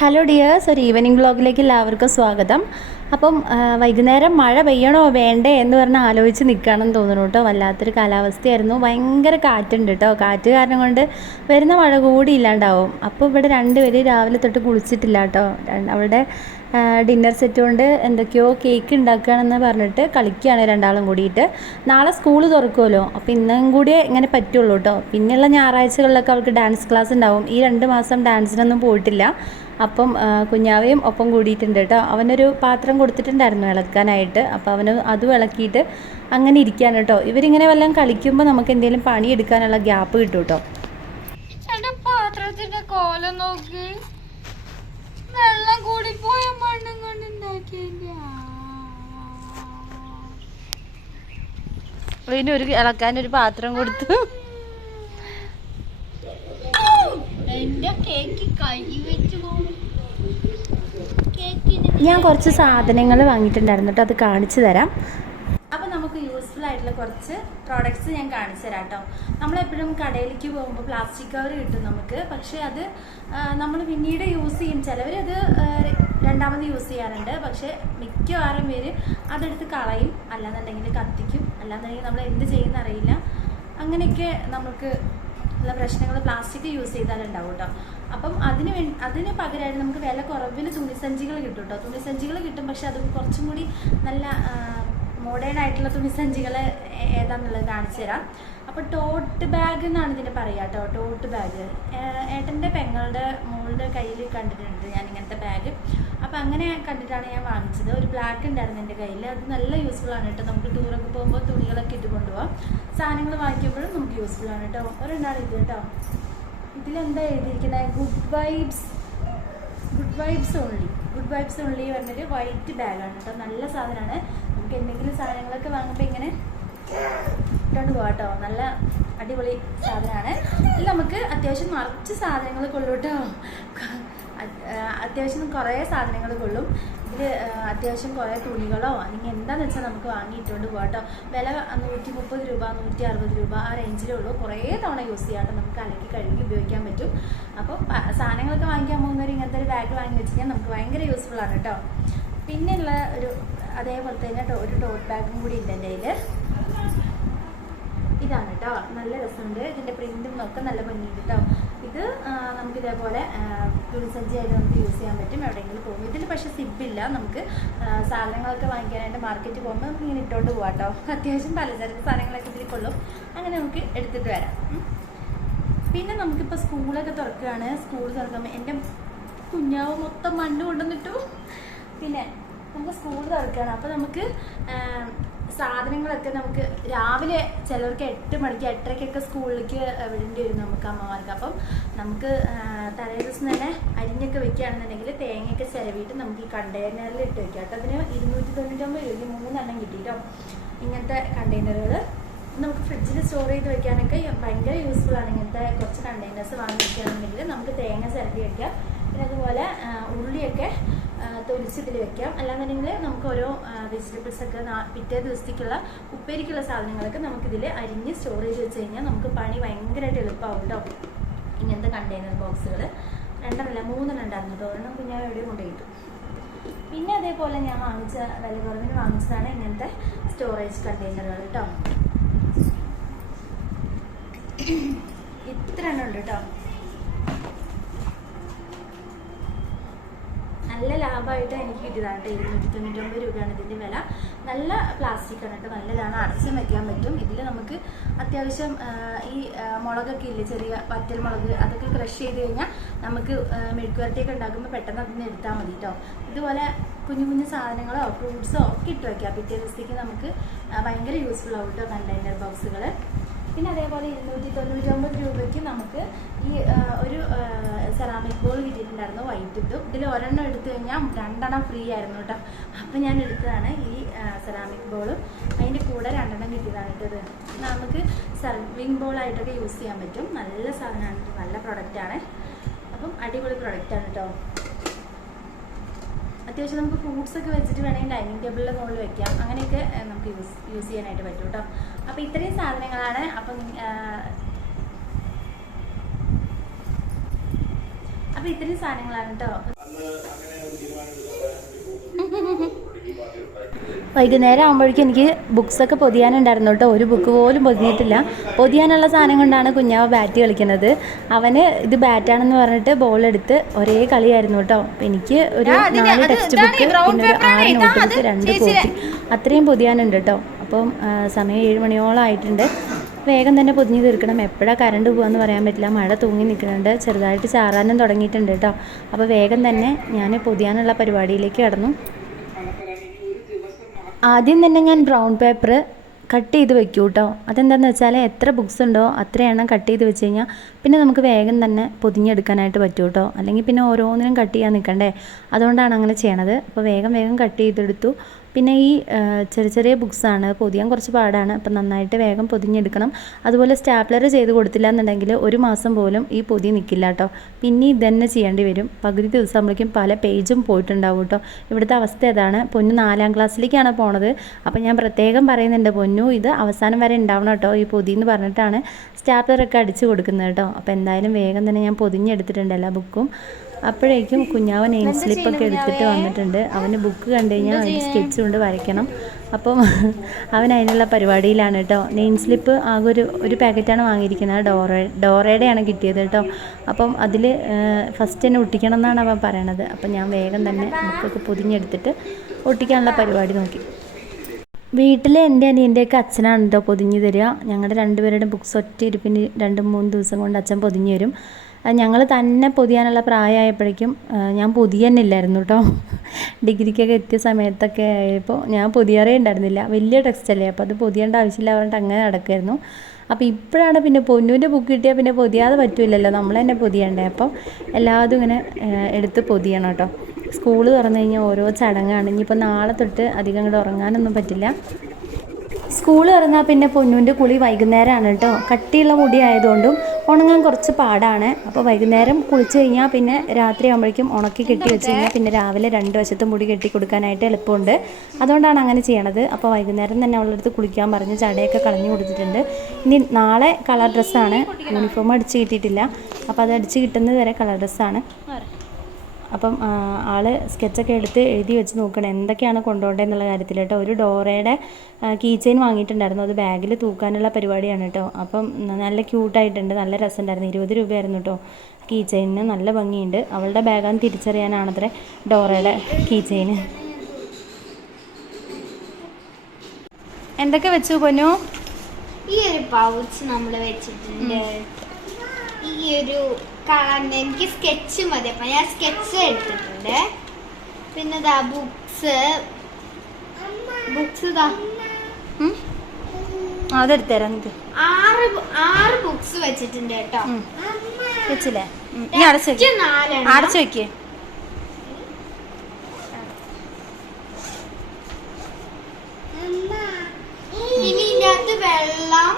Hello dears ഒരു evening വ്ളോഗിലേക്ക് എല്ലാവർക്കും സ്വാഗതം. അപ്പം വൈകുന്നേരം മഴ പെയ്യണോ വേണ്ടേ എന്ന് പറഞ്ഞ് ആലോചിച്ച് നിൽക്കുകയാണെന്ന് തോന്നുന്നു കേട്ടോ. വല്ലാത്തൊരു കാലാവസ്ഥയായിരുന്നു. ഭയങ്കര കാറ്റുണ്ട് കേട്ടോ. കാറ്റ് കാരണം കൊണ്ട് വരുന്ന മഴ കൂടി ഇല്ലാണ്ടാവും. അപ്പോൾ ഇവിടെ രണ്ടുപേര് രാവിലെ തൊട്ട് കുളിച്ചിട്ടില്ല കേട്ടോ. അവിടെ ഡിന്നർ സെറ്റ് കൊണ്ട് എന്തൊക്കെയോ കേക്ക് ഉണ്ടാക്കുകയാണെന്ന് പറഞ്ഞിട്ട് കളിക്കുകയാണ് രണ്ടാളും കൂടിയിട്ട്. നാളെ സ്കൂൾ തുറക്കുമല്ലോ. അപ്പോൾ ഇന്നും കൂടി ഇങ്ങനെ പറ്റുള്ളൂ കേട്ടോ. പിന്നെയുള്ള ഞായറാഴ്ചകളിലൊക്കെ അവൾക്ക് ഡാൻസ് ക്ലാസ് ഉണ്ടാവും. ഈ രണ്ട് മാസം ഡാൻസിനൊന്നും പോയിട്ടില്ല. അപ്പം കുഞ്ഞാവയും ഒപ്പം കൂടിയിട്ടുണ്ട് കേട്ടോ. അവനൊരു പാത്രം കൊടുത്തിട്ടുണ്ടായിരുന്നു ഇളക്കാനായിട്ട്. അപ്പോൾ അവന് അത് ഇളക്കിയിട്ട് അങ്ങനെ ഇരിക്കുകയാണ് കേട്ടോ. ഇവരിങ്ങനെ വല്ലതും കളിക്കുമ്പോൾ നമുക്ക് എന്തെങ്കിലും പണിയെടുക്കാനുള്ള ഗ്യാപ്പ് കിട്ടും കേട്ടോ. എന്റെ പാത്രത്തിന്റെ കോലം നോക്ക്. വെള്ളം കൂടി പോയ മണ്ണും കൊണ്ട് ഉണ്ടാക്കിയതിന്റെ അതിന് ഒരു ഇളക്കാനൊരു പാത്രം കൊടുത്തു എന്റെ കേക്ക് കൈ വെച്ചു കേക്കിന് ഞാൻ കുറച്ച് സാധനങ്ങൾ വാങ്ങിയിട്ടുണ്ടായിരുന്നു കേട്ടോ അത് കാണിച്ചു തരാം. അപ്പോൾ നമുക്ക് യൂസ്ഫുൾ ആയിട്ടുള്ള കുറച്ച് പ്രോഡക്റ്റ്സ് ഞാൻ കാണിച്ചു തരാം കേട്ടോ. നമ്മളെപ്പോഴും കടയിലേക്ക് പോകുമ്പോൾ പ്ലാസ്റ്റിക് കവർ കിട്ടും നമുക്ക്. പക്ഷേ അത് നമ്മൾ പിന്നീട് യൂസ് ചെയ്യും. ചിലവരത് അത് രണ്ടാമത് യൂസ് ചെയ്യാറുണ്ട്. പക്ഷേ മിക്കവാറും പേര് അതെടുത്ത് കളയും. അല്ലാന്നുണ്ടെങ്കിൽ കത്തിക്കും. അല്ലാന്നുണ്ടെങ്കിൽ നമ്മൾ എന്ത് ചെയ്യുന്ന അറിയില്ല അങ്ങനെയൊക്കെ നമുക്ക് ഉള്ള പ്രശ്നങ്ങൾ പ്ലാസ്റ്റിക് യൂസ് ചെയ്താൽ ഉണ്ടാവും കേട്ടോ അപ്പം അതിന് വേണ്ടി അതിന് പകരമായിട്ട് നമുക്ക് വില കുറവിൽ തുണിസഞ്ചികൾ കിട്ടും കേട്ടോ തുണിസഞ്ചികൾ കിട്ടും പക്ഷെ അത് കുറച്ചും കൂടി നല്ല മോഡേൺ ആയിട്ടുള്ള തുണിസഞ്ചികൾ ഏതാന്നുള്ളത് കാണിച്ചു തരാം. അപ്പോൾ ടോട്ട് ബാഗ് എന്നാണ് ഇതിന് പറയുക കേട്ടോ ടോട്ട് ബാഗ് ഏട്ടന്റെ പെങ്ങളുടെ മോളുടെ കയ്യിൽ കണ്ടിട്ടുണ്ട് ഞാൻ ഇങ്ങനത്തെ ബാഗ് അപ്പോൾ അങ്ങനെ കണ്ടിട്ടാണ് ഞാൻ വാങ്ങിച്ചത്. ഒരു ബ്ലാക്ക് ഉണ്ടായിരുന്നു എന്റെ കയ്യിൽ. അത് നല്ല യൂസ്ഫുൾ ആണ് കേട്ടോ. നമുക്ക് ടൂറൊക്കെ പോകുമ്പോൾ തുണികളൊക്കെ ഇട്ട് കൊണ്ടുപോകാം സാധനങ്ങൾ വാങ്ങിക്കുമ്പോഴും നമുക്ക് യൂസ്ഫുൾ ആണ് കേട്ടോ. ഒരെണ്ണാണ് ഇത് കേട്ടോ. ഇതിലെന്താ എഴുതിയിരിക്കുന്നത് good vibes good vibes only good vibes only പറഞ്ഞൊരു വൈറ്റ് ബാഗാണ് കേട്ടോ. നല്ല സാധനമാണ്. നമുക്ക് എന്തെങ്കിലും സാധനങ്ങളൊക്കെ വാങ്ങുമ്പോൾ ഇങ്ങനെ ഇട്ടുകൊണ്ട് പോകാട്ടോ നല്ല അടിപൊളി സാധനമാണ് ഇതിൽ നമുക്ക് അത്യാവശ്യം നിറച്ച് സാധനങ്ങൾ കൊള്ളും കേട്ടോ അത്യാവശ്യം കുറേ സാധനങ്ങൾ കൊള്ളും. ഇതിൽ അത്യാവശ്യം കുറേ തുണികളോ അല്ലെങ്കിൽ എന്താണെന്ന് വെച്ചാൽ നമുക്ക് വാങ്ങിയിട്ടുകൊണ്ട് പോകാം വില നൂറ്റി മുപ്പത് രൂപ നൂറ്റി അറുപത് രൂപ ആ റേഞ്ചിലേ ഉള്ളൂ. കുറേ തവണ യൂസ് ചെയ്യാട്ടോ നമുക്ക് അലക്കി കഴുകി ഉപയോഗിക്കാൻ പറ്റും. അപ്പോൾ സാധനങ്ങളൊക്കെ വാങ്ങിക്കാൻ പോകുന്നവർ ഇങ്ങനത്തെ ഒരു ബാഗ് വാങ്ങി വെച്ച് കഴിഞ്ഞാൽ നമുക്ക് ഭയങ്കര യൂസ്ഫുൾ ആണ് കേട്ടോ പിന്നെയുള്ള ഒരു അതേപോലെ തന്നെ ഒരു ടോട്ട് ബാഗും കൂടി ഉണ്ട് എന്റെ ഇതാണ് കേട്ടോ നല്ല രസമുണ്ട്. ഇതിന്റെ പ്രിന്റും ഒക്കെ നല്ല ഭംഗിയുണ്ട് കേട്ടോ ഇത് നമുക്ക് ഇതേപോലെ തുണിസഞ്ചി ആയിട്ട് നമുക്ക് യൂസ് ചെയ്യാൻ പറ്റും. എവിടെയെങ്കിലും പോകും. ഇതിൽ പക്ഷേ സിബില്ല നമുക്ക് സാധനങ്ങളൊക്കെ വാങ്ങിക്കാനായിട്ട് മാർക്കറ്റ് പോകുമ്പോൾ നമുക്ക് ഇങ്ങനെ ഇട്ടുകൊണ്ട് പോകാം കേട്ടോ അത്യാവശ്യം പലചരക്ക് സാധനങ്ങളൊക്കെ ഇതിൽ കൊള്ളും. അങ്ങനെ നമുക്ക് എടുത്തിട്ട് വരാം. പിന്നെ നമുക്കിപ്പോൾ സ്കൂളൊക്കെ തുറക്കുകയാണ്. സ്കൂൾ തുറക്കുമ്പോൾ എന്റെ കുഞ്ഞാവ് മൊത്തം മണ്ണ് കൊണ്ടുവന്നിട്ടു. പിന്നെ നമുക്ക് സ്കൂൾ തുറക്കുകയാണ് അപ്പോൾ നമുക്ക് സാധനങ്ങളൊക്കെ നമുക്ക് രാവിലെ ചിലർക്ക് എട്ട് മണിക്ക് എട്ടരയ്ക്കൊക്കെ സ്കൂളിലേക്ക് വിടേണ്ടി വരും നമുക്ക് അമ്മമാർക്ക്. അപ്പം നമുക്ക് തലേ ദിവസം തന്നെ അരിഞ്ഞൊക്കെ വെക്കുകയാണെന്നുണ്ടെങ്കിൽ തേങ്ങയൊക്കെ ചിലവിട്ട് നമുക്ക് ഈ കണ്ടെയ്നറിൽ ഇട്ട് വെക്കാം. കേട്ടോ അതിന് ഇരുന്നൂറ്റി തൊണ്ണൂറ്റൊമ്പത് രൂപ മൂന്നെണ്ണം കിട്ടിയിട്ടോ ഇങ്ങനത്തെ കണ്ടെയ്നറുകൾ നമുക്ക് ഫ്രിഡ്ജിൽ സ്റ്റോർ ചെയ്ത് വെക്കാനൊക്കെ ഭയങ്കര യൂസ്ഫുൾ ആണ്. ഇങ്ങനത്തെ കുറച്ച് കണ്ടെയ്നേഴ്സ് വാങ്ങി വെക്കുകയാണെന്നുണ്ടെങ്കിൽ നമുക്ക് തേങ്ങ ചിരട്ടി വെക്കാം. പിന്നെ അതുപോലെ ഉള്ളിയൊക്കെ തൊലിച്ചിതിൽ വെക്കാം. അല്ലാന്നുണ്ടെങ്കിൽ നമുക്ക് ഓരോ വെജിറ്റബിൾസ് ഒക്കെ പിറ്റേ ദിവസത്തേക്കുള്ള ഉപ്പേരിക്കുള്ള സാധനങ്ങളൊക്കെ നമുക്കിതിൽ അരിഞ്ഞ് ചെയ്ത് വെച്ച് കഴിഞ്ഞാൽ നമുക്ക് പണി ഭയങ്കരമായിട്ട് എളുപ്പമാവും കേട്ടോ ഇങ്ങനത്തെ കണ്ടെയ്നർ ബോക്സുകൾ രണ്ടെണ്ണല്ല മൂന്നെണ്ണം ഉണ്ടായിരുന്നു കേട്ടോ. ഒരെണ്ണം കുഞ്ഞാവ് എവിടെയും കൊണ്ടുപോയിട്ടു. പിന്നെ അതേപോലെ ഞാൻ വാങ്ങിച്ച വില കുറവിന് വാങ്ങിച്ചതാണ് ഇങ്ങനത്തെ സ്റ്റോറേജ് കണ്ടെയ്നറുകൾ കേട്ടോ. ഇത്ര എണ്ണം ഉണ്ട് കേട്ടോ. നല്ല ലാഭമായിട്ട് എനിക്ക് കിട്ടിയതാണ് കേട്ടോ. ഇരുന്നൂറ്റി തൊണ്ണൂറ്റൊമ്പത് രൂപയാണ് ഇതിന്റെ വില. നല്ല പ്ലാസ്റ്റിക് ആണ് കേട്ടോ. നല്ലതാണ്. അടച്ചും വെക്കാൻ പറ്റും. ഇതിൽ നമുക്ക് അത്യാവശ്യം ഈ മുളകൊക്കെ ഇല്ലേ? ചെറിയ വറ്റൽ മുളക് അതൊക്കെ ക്രഷ് ചെയ്ത് കഴിഞ്ഞാൽ നമുക്ക് മെഴുക്ക് വരട്ടിയൊക്കെ ഉണ്ടാക്കുമ്പോൾ പെട്ടെന്ന് അതിന് എടുത്താൽ മതി കേട്ടോ. ഇതുപോലെ കുഞ്ഞു കുഞ്ഞു സാധനങ്ങളോ ഫ്രൂട്ട്സോ ഒക്കെ ഇട്ട് വയ്ക്കാം പിറ്റേ ദിവസത്തേക്ക് നമുക്ക് ഭയങ്കര യൂസ്ഫുൾ ആവും കേട്ടോ കണ്ടെയ്നർ ബോക്സുകൾ പിന്നെ അതേപോലെ ഇരുന്നൂറ്റി തൊണ്ണൂറ്റൊമ്പത് രൂപയ്ക്ക് നമുക്ക് ഈ ഒരു സെറാമിക് ബോൾ കിട്ടിയിട്ടുണ്ടായിരുന്നു. വൈറ്റ് ഇട്ടും. ഇതിൽ ഒരെണ്ണം എടുത്തു കഴിഞ്ഞാൽ രണ്ടെണ്ണം ഫ്രീ ആയിരുന്നു കേട്ടോ. അപ്പം ഞാൻ എടുത്തതാണ് ഈ സെറാമിക് ബോളും അതിന്റെ കൂടെ രണ്ടെണ്ണം കിട്ടിയതാണ് കേട്ടത് ഇത്. നമുക്ക് സർവിങ് ബോളായിട്ടൊക്കെ യൂസ് ചെയ്യാൻ പറ്റും. നല്ല സാധനമാണ്. നല്ല പ്രൊഡക്റ്റാണ് അപ്പം അടിപൊളി പ്രൊഡക്റ്റാണ് കേട്ടോ. അത്യാവശ്യം നമുക്ക് ഫ്രൂട്ട്സ് ഒക്കെ വെച്ചിട്ട് വേണമെങ്കിൽ ഡൈനിങ് ടേബിളിൽ മുകളിൽ വെക്കാം. അങ്ങനെയൊക്കെ നമുക്ക് യൂസ് യൂസ് ചെയ്യാനായിട്ട് പറ്റും കേട്ടോ. അപ്പം ഇത്രയും സാധനങ്ങളാണ്. അപ്പം അപ്പം ഇത്രയും സാധനങ്ങളാണ് കേട്ടോ. വൈകുന്നേരം ആകുമ്പോഴേക്കും എനിക്ക് ബുക്സൊക്കെ പൊതിയാനുണ്ടായിരുന്നു കേട്ടോ. ഒരു ബുക്ക് പോലും പൊതിഞ്ഞിട്ടില്ല. പൊതിയാനുള്ള സാധനം കൊണ്ടാണ് കുഞ്ഞാവ് ബാറ്റ് കളിക്കുന്നത്. അവന് ഇത് ബാറ്റാണെന്ന് പറഞ്ഞിട്ട് ബോൾ എടുത്ത് ഒരേ കളിയായിരുന്നു കേട്ടോ. എനിക്ക് ഒരു നാല് ടെക്സ്റ്റ് ബുക്ക് പിന്നെ ഒരു ആറ് നോട്ട്ബുക്ക് രണ്ട്. കോപ്പി അത്രയും പൊതിയാനുണ്ട് കേട്ടോ. അപ്പം സമയം ഏഴ് മണിയോളം ആയിട്ടുണ്ട്. വേഗം തന്നെ പൊതിഞ്ഞ് തീർക്കണം. എപ്പോഴാണ് കറണ്ട് പോകാമെന്ന് പറയാൻ പറ്റില്ല. മഴ തൂങ്ങി നിൽക്കുന്നുണ്ട്. ചെറുതായിട്ട് ചാറാനും തുടങ്ങിയിട്ടുണ്ട് കേട്ടോ. അപ്പോൾ വേഗം തന്നെ ഞാൻ പൊതിയാനുള്ള പരിപാടിയിലേക്ക് കടന്നു. ആദ്യം തന്നെ ഞാൻ ബ്രൗൺ പേപ്പർ കട്ട് ചെയ്ത് വെക്കൂ കേട്ടോ അതെന്താണെന്ന് വെച്ചാൽ എത്ര ബുക്സ് ഉണ്ടോ അത്ര എണ്ണം കട്ട് ചെയ്ത് വെച്ച് കഴിഞ്ഞാൽ പിന്നെ നമുക്ക് വേഗം തന്നെ പൊതിഞ്ഞെടുക്കാനായിട്ട് പറ്റും കേട്ടോ അല്ലെങ്കിൽ പിന്നെ ഓരോന്നിനും കട്ട് ചെയ്യാൻ നിൽക്കണ്ടേ അതുകൊണ്ടാണ് അങ്ങനെ ചെയ്യണത്. അപ്പോൾ വേഗം വേഗം കട്ട് ചെയ്തെടുത്തു. പിന്നെ ഈ ചെറിയ ചെറിയ ബുക്സാണ് പൊതിയാൻ കുറച്ച് പാടാണ് അപ്പം നന്നായിട്ട് വേഗം പൊതിഞ്ഞെടുക്കണം. അതുപോലെ സ്റ്റാപ്ലർ ചെയ്ത് കൊടുത്തില്ല എന്നുണ്ടെങ്കിൽ ഒരു മാസം പോലും ഈ പൊതി നിൽക്കില്ല കേട്ടോ. പിന്നെ ഇതന്നെ ചെയ്യേണ്ടി വരും. പകുതി ദിവസം ആകുമ്പോഴേക്കും പല പേജും പോയിട്ടുണ്ടാവും കേട്ടോ. ഇവിടുത്തെ അവസ്ഥ ഏതാണ് പൊന്നു നാലാം ക്ലാസ്സിലേക്കാണ് പോണത്. അപ്പം ഞാൻ പ്രത്യേകം പറയുന്നുണ്ട് പൊന്നു ഇത് അവസാനം വരെ ഉണ്ടാവണം കേട്ടോ ഈ പൊതി എന്ന് പറഞ്ഞിട്ടാണ് സ്റ്റാപ്ലറൊക്കെ അടിച്ചു കൊടുക്കുന്നത് കേട്ടോ. അപ്പോൾ എന്തായാലും വേഗം തന്നെ ഞാൻ പൊതിഞ്ഞെടുത്തിട്ടുണ്ട് എല്ലാ ബുക്കും അപ്പോഴേക്കും കുഞ്ഞാവൻ എയിം സ്ലിപ്പൊക്കെ എടുത്തിട്ട് വന്നിട്ടുണ്ട്. അവന് ബുക്ക് കണ്ടു കഴിഞ്ഞാൽ അതിന് സ്കെച്ച് കൊണ്ട് വരയ്ക്കണം. അപ്പം അവൻ അതിനുള്ള പരിപാടിയിലാണ് കേട്ടോ. നെയിം സ്ലിപ്പ് ആകെ ഒരു ഒരു പാക്കറ്റാണ് വാങ്ങിയിരിക്കുന്നത്. ഡോറ ഡോറയുടെയാണ് കിട്ടിയത് കേട്ടോ. അപ്പം അതിൽ ഫസ്റ്റ് തന്നെ ഒട്ടിക്കണം എന്നാണ് അവൻ പറയണത്. അപ്പം ഞാൻ വേഗം തന്നെ ബുക്കൊക്കെ പൊതിഞ്ഞെടുത്തിട്ട് ഒട്ടിക്കാനുള്ള പരിപാടി നോക്കി. വീട്ടിലെ എന്റെ അനിയന്റെയൊക്കെ അച്ഛനാണ് കേട്ടോ പൊതിഞ്ഞു തരിക. ഞങ്ങളുടെ രണ്ടുപേരുടെ ബുക്സ് ഒറ്റ ഇരിപ്പിന് രണ്ട് മൂന്ന് ദിവസം കൊണ്ട് അച്ഛൻ പൊതിഞ്ഞു തരും. ഞങ്ങൾ തന്നെ പൊതിയാനുള്ള പ്രായമായപ്പോഴേക്കും ഞാൻ പൊതിയന്നില്ലായിരുന്നു കേട്ടോ. ഡിഗ്രിക്കൊക്കെ എത്തിയ സമയത്തൊക്കെ ആയപ്പോൾ ഞാൻ പൊതിയാറേ ഉണ്ടായിരുന്നില്ല. വലിയ ടെക്സ്റ്റ് അല്ലേ? അപ്പോൾ അത് പൊതിയേണ്ട ആവശ്യമില്ല പറഞ്ഞിട്ട് അങ്ങനെ നടക്കുമായിരുന്നു അപ്പോൾ ഇപ്പോഴാണ് പിന്നെ പൊന്നുവിന്റെ ബുക്ക് കിട്ടിയാൽ പിന്നെ പൊതിയാതെ പറ്റില്ലല്ലോ. നമ്മൾ തന്നെ പൊതിയണ്ടേ? അപ്പം എല്ലാതും ഇങ്ങനെ എടുത്ത് പൊതിയണം കേട്ടോ. സ്കൂൾ തുറന്നു കഴിഞ്ഞാൽ ഓരോ ചടങ്ങാണ്. ഇനിയിപ്പോൾ നാളെ തൊട്ട് അധികം ഇങ്ങോട്ട് ഉറങ്ങാനൊന്നും പറ്റില്ല. സ്കൂൾ തുറന്നാൽ പിന്നെ പൊന്നുവിന്റെ കുളി വൈകുന്നേരമാണ് കേട്ടോ. കട്ടിയുള്ള മുടി ആയതുകൊണ്ടും ഉണങ്ങാൻ കുറച്ച് പാടാണ്. അപ്പോൾ വൈകുന്നേരം കുളിച്ച് കഴിഞ്ഞാൽ പിന്നെ രാത്രി ആകുമ്പോഴേക്കും ഉണക്കി കെട്ടി വെച്ച് കഴിഞ്ഞാൽ പിന്നെ രാവിലെ രണ്ട് വശത്ത് മുടി കെട്ടി കൊടുക്കാനായിട്ട് എളുപ്പമുണ്ട്. അതുകൊണ്ടാണ് അങ്ങനെ ചെയ്യണത്. അപ്പോൾ വൈകുന്നേരം തന്നെ അവളടുത്ത് കുളിക്കാൻ പറഞ്ഞ് ചടയൊക്കെ കളഞ്ഞു കൊടുത്തിട്ടുണ്ട്. ഇനി നാളെ കളർ ഡ്രസ്സാണ്. യൂണിഫോം അടിച്ച് കിട്ടിയിട്ടില്ല. അപ്പോൾ അത് അടിച്ച് കിട്ടുന്നത് വരെ കളർ ഡ്രസ്സാണ്. അപ്പം ആൾ സ്കെച്ചൊക്കെ എടുത്ത് എഴുതി വെച്ച് നോക്കണം എന്തൊക്കെയാണ് കൊണ്ടുപോകേണ്ടത് എന്നുള്ള കാര്യത്തിൽ കേട്ടോ. ഒരു ഡോറയുടെ കീ ചെയിൻ വാങ്ങിയിട്ടുണ്ടായിരുന്നു. അത് ബാഗിൽ തൂക്കാനുള്ള പരിപാടിയാണ് കേട്ടോ. അപ്പം നല്ല ക്യൂട്ടായിട്ടുണ്ട്. നല്ല രസമുണ്ടായിരുന്നു. ഇരുപത് രൂപയായിരുന്നു കേട്ടോ. കീ ചെയിനിന് നല്ല ഭംഗിയുണ്ട്. അവളുടെ ബാഗാന്ന് തിരിച്ചറിയാനാണത്രേ ഡോറയുടെ കീ ചെയിന്. എന്തൊക്കെ വെച്ചു പൊന്നു? ഈ ഒരു പൗച്ച് നമ്മൾ വെച്ചിട്ടുണ്ട്. ഈ ഒരു കളർ എനിക്ക് സ്കെച്ച് മതി. അപ്പൊ ഞാൻ സ്കെച്ച് എടുത്തിട്ടുണ്ട്. പിന്നെ ദാ ബുക്സ് ബുക്സ് ദാ. അതെടുത്തരാം ആറ് ആറ് ബുക്സ് വെച്ചിട്ടുണ്ട് കേട്ടോ. വെച്ചില്ലേ? അടച്ചു വെക്ക്. അടച്ചു വെക്കേ ഇനി ഇതിന്റെ അകത്ത് വെള്ളം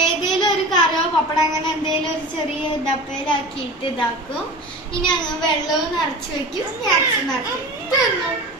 ഏതേലും ഒരു കറിയോ പപ്പടം അങ്ങനെ എന്തെങ്കിലും ഒരു ചെറിയ ഡപ്പയിലാക്കിയിട്ട് ഇതാക്കും ഇനി അങ്ങ് വെള്ളവും നിറച്ച് വെക്കും സ്നാക്സ് നിറച്ച്